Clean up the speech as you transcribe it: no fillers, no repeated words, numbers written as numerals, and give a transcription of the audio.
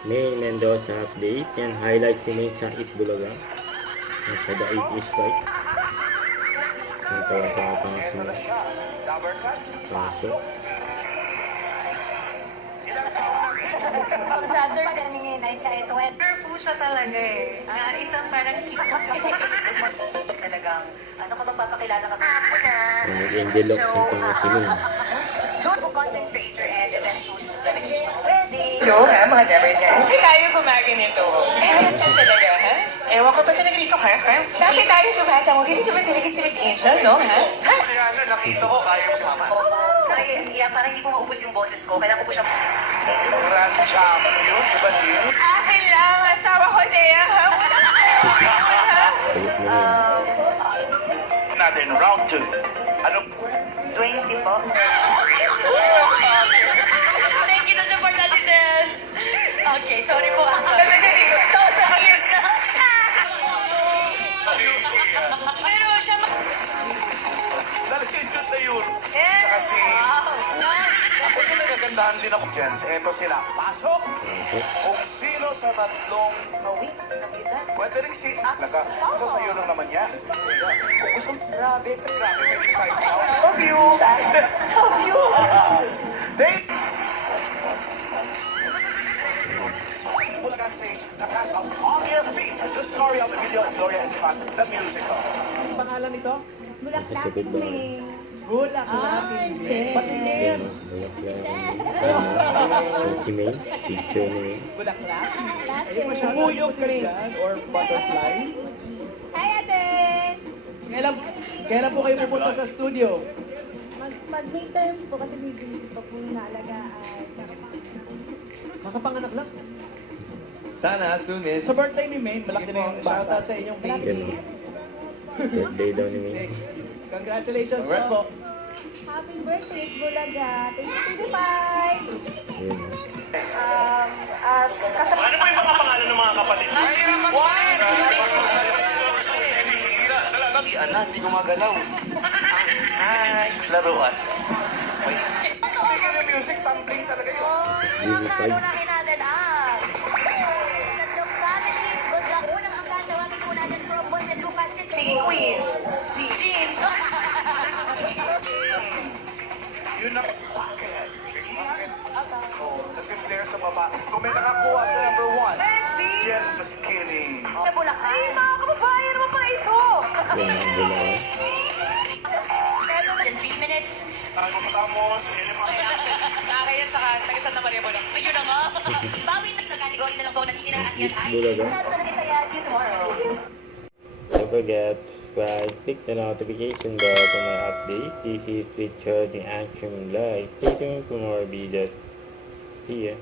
May Mendoza update. Yan, highlight si May sa Itbulaga. Nasa the 8 is right. Ang tawa-tawa pa nga sila. Kaso. Ang sadder kaningin ay siya ito. Weather po siya talaga eh. Isang parang talagang, ano ka magpapakilala ka? Ako na. Nag-envelope ng pangasilong. Doon po content creator and event susunod talaga yung mga wedding. Yo, ha, mga never niya. Hindi tayo gumaganito. Ano saan talaga, ha? Ewan ko ba talaga dito, ha? Dati tayo tumatawag. Hindi naman talaga si Miss Angel, no, ha? Ha? Kaya nga, nakita ko, kaya mo si Mama. Parang hindi ko maubos yung boses ko. Kailangan ko po siya... Grand champion, di ba, Jill? Akin lang, asawa ko, Dea, ha? Balik na yun. Natin, round 2. Ano? 20 po. Thank you na support natin, Des. Okay, sorry po. Talaga dito. Sa alis na. Pero siya... Dalhin ko sa Euro. Eh, Saka si... wow. Ako ko nagagandahan din ako dyan. Eto sila. Pasok! Okay. Kung sino sa tatlong... Awit, nakita. Pwede rin si Aklaka. So sa'yo lang naman yan. Kung gusto... Grabe, grabe. May decide now. Love you. Love you. Date! Bulaga stage, the cast of On Your Feet, the story of the video of Gloria Estefan, the musical. Pangalan nito? Nagsasagot ba nga? Bulaklak. Pati Yan, name. Bulaklak. Si May. Picture ni May. Bulaklak. Bubuyog ka dyan or butterfly. Hi, ate! Kailan po kayo pupunta sa studio? Mag-may time po kasi may baby pa po yung naalagaan. Makapanganak lang. Sana, soon eh. Sa birthday ni May, malaki na yung bata sa inyong Yan. baby. Birthday daw ni May. Congratulations po. Happy birthday, Bulaga! 2025! Yan. Ano po yung mga pangalan ng mga kapatid? What? Anak, hindi gumagalaw. Ay, laruan. Speaking of music, tumbling talaga yun. Unified. Unahin natin tatlong families. Good luck. Unang ang tatawagin po natin from Bonnet Lucas City. Sige, Queen. Jeez. Yun ang sparkle. Oh, kasi player sa baba. Kung may nakakuha sa number 1, Nancy! Jen sa skinny. Sa Bulacan. Ay, mga kababayan naman pala ito. Yan ang bulaga. Pero in 3 minutes. Tayo matamos, Nakakaya sa taga Santa Maria Bulac. Ayun na nga. Bawi na sa category na lang po natitira at yan ay. Bulaga. Sa Nagkisaya, see you tomorrow. Don't forget to subscribe, click the notification bell for my update. This is Richard in Action Live. Stay tuned for more videos. See ya.